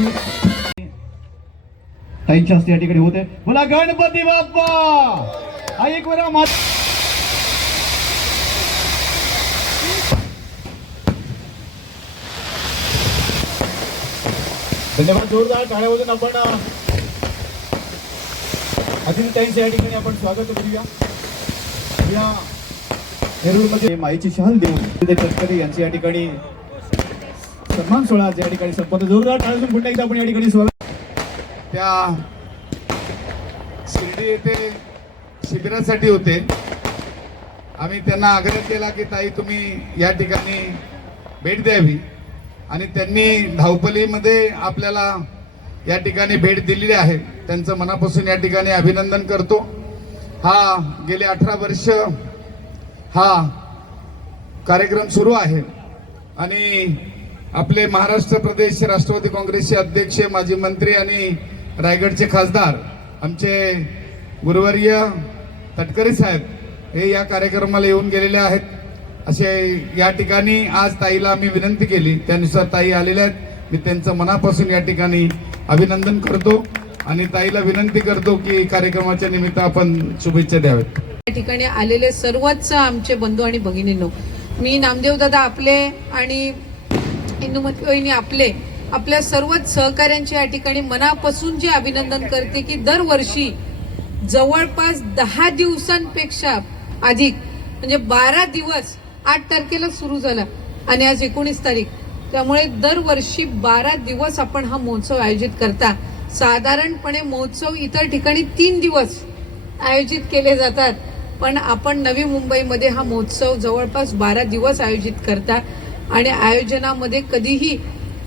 पाटील ताईंच्या हस्ते या ठिकाणी होते बोला गणपती बाप्पा! हा एक वेळा मात धन्यवाद जोरदार टाळ्या आपण अतिथी ताईंचं या ठिकाणी आपण स्वागत करूया. या नेरूळमध्ये माईची शहल देऊन ते तटकरे यांचे या ठिकाणी सन्मान सोहळा या ठिकाणी संपन्न जोरदार टाळून पुन्हा एकदा आपण या ठिकाणी स्वागत. त्या शिर्डी येथे शिबिरासाठी होते. आम्ही त्यांना आग्रह केला की ताई तुम्ही या ठिकाणी भेट द्यावी. आणि त्यांनी धावपलीमध्ये आपल्याला या ठिकाणी भेट दिलेली आहे. त्यांचं मनापासून या ठिकाणी अभिनंदन करतो. हा गेले अठरा वर्ष हा कार्यक्रम सुरू आहे. आणि आपले महाराष्ट्र प्रदेश राष्ट्रवादी काँग्रेसचे अध्यक्ष माजी मंत्री आणि रायगडचे खासदार आमचे गुरुवर्य तटकरे साहेब हे या कार्यक्रमाला येऊन गेलेले आहेत. असे या ठिकाणी आज ताईला आम्ही विनंती केली. त्यानुसार ताई आलेल्या आहेत. मी त्यांचं मनापासून या ठिकाणी अभिनंदन करतो आणि ताईला विनंती करतो की कार्यक्रमाच्या निमित्त आपण शुभेच्छा द्याव्यात. या ठिकाणी आलेले सर्वच आमचे बंधू आणि भगिनींनो मी नामदेव दादा आपले आणि इंदुमती वहिनी आपले आपल्या सर्वच सहकाऱ्यांचे या ठिकाणी मनापासून जे अभिनंदन करते की दरवर्षी जवळपास दहा दिवसांपेक्षा अधिक म्हणजे बारा दिवस आठ तारखेला सुरू झाला आणि आज एकोणीस तारीख. त्यामुळे दरवर्षी बारा दिवस आपण हा महोत्सव आयोजित करता. साधारणपणे महोत्सव इतर ठिकाणी तीन दिवस आयोजित केले जातात पण आपण नवी मुंबईमध्ये हा महोत्सव जवळपास बारा दिवस आयोजित करता. आणि आयोजनामध्ये कधीही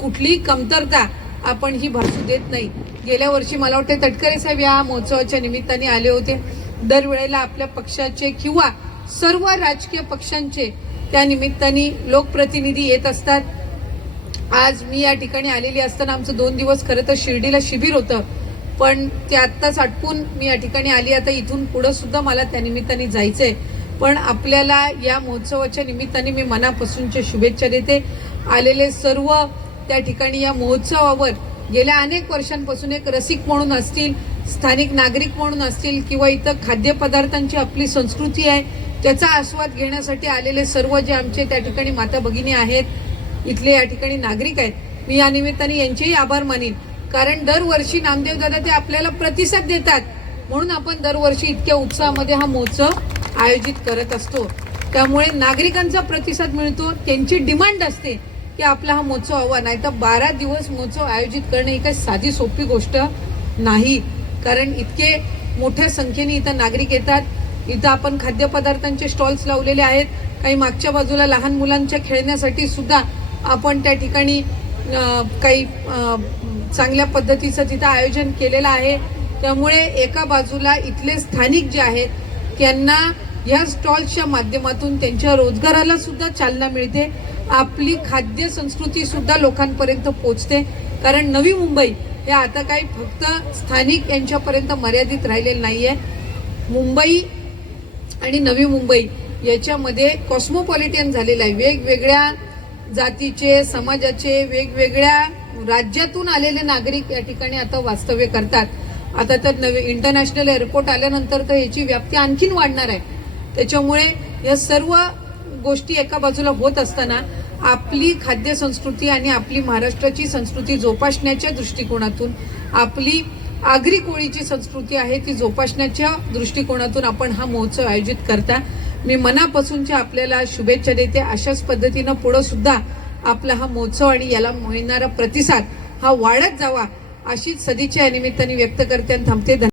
कुठलीही कमतरता आपण ही भासू देत नाही. गेल्या वर्षी मला वाटते तटकरे साहेब या महोत्सवाच्या निमित्ताने आले होते. दरवेळेला आपल्या पक्षाचे किंवा सर्व राजकीय पक्षांचे त्या निमित्ताने लोकप्रतिनिधी येत असतात. आज मी या ठिकाणी आलेली असताना आमचं दोन दिवस खरं तर शिर्डीला शिबिर होतं. पण ते आत्ताच आटपून मी या ठिकाणी आली. आता इथून पुढं सुद्धा मला त्या निमित्ताने आहे पण आपल्याला या महोत्सवाच्या निमित्ताने मी मनापासूनच्या शुभेच्छा देते. आलेले सर्व त्या ठिकाणी या महोत्सवावर गेल्या अनेक वर्षांपासून एक रसिक म्हणून असतील स्थानिक नागरिक म्हणून असतील किंवा इथं खाद्यपदार्थांची आपली संस्कृती आहे त्याचा आस्वाद घेण्यासाठी आलेले सर्व जे आमचे त्या ठिकाणी माता भगिनी आहेत इथले या ठिकाणी नागरिक आहेत मी या निमित्ताने यांचेही आभार मानीन. कारण दरवर्षी नामदेव दादा ते आपल्याला प्रतिसाद देतात. म्हणून आपण दरवर्षी इतक्या उत्साहामध्ये हा महोत्सव आयोजित करत असतो. त्यामुळे नागरिकांचा प्रतिसाद मिळतो त्यांची डिमांड असते की आपला हा महोत्सव हवा. नाही तर बारा दिवस महोत्सव आयोजित करणे ही काही साधी सोपी गोष्ट नाही. कारण इतके मोठ्या संख्येने इथं नागरिक येतात. इथं आपण खाद्यपदार्थांचे स्टॉल्स लावलेले आहेत. काही मागच्या बाजूला लहान मुलांच्या खेळण्यासाठी सुद्धा आपण त्या ठिकाणी काही चांगल्या पद्धतीचं तिथं आयोजन केलेलं आहे. त्यामुळे एका बाजूला इथले स्थानिक जे आहेत त्यांना या स्टॉल्सच्या माध्यमातून त्यांच्या रोजगाराला सुद्धा चालना मिळते. आपली खाद्य संस्कृती सुद्धा लोकांपर्यंत पोचते. कारण नवी मुंबई हे आता काही फक्त स्थानिक यांच्यापर्यंत मर्यादित राहिलेलं नाही आहे मुंबई आणि नवी मुंबई याच्यामध्ये कॉस्मोपॉलिटियन झालेलं आहे. वेगवेगळ्या जातीचे समाजाचे वेगवेगळ्या राज्यातून आलेले नागरिक या ठिकाणी आता वास्तव्य करतात. आता तर नवे इंटरनॅशनल एअरपोर्ट आल्यानंतर तर याची व्याप्ती आणखीन वाढणार आहे. त्याच्यामुळे या सर्व गोष्टी एका बाजूला होत असताना आपली खाद्य संस्कृती आणि आपली महाराष्ट्राची संस्कृती जोपासण्याच्या दृष्टिकोनातून आपली आगरी कोळीची संस्कृती आहे ती जोपासण्याच्या दृष्टिकोनातून आपण हा महोत्सव आयोजित करता. मी मनापासूनच्या आपल्याला शुभेच्छा देते. अशाच पद्धतीनं पुढं सुद्धा आपला हा महोत्सव आणि याला मिळणारा प्रतिसाद हा वाढत जावा अशीच सदिच्छा या निमित्ताने व्यक्त करते आणि थांबते.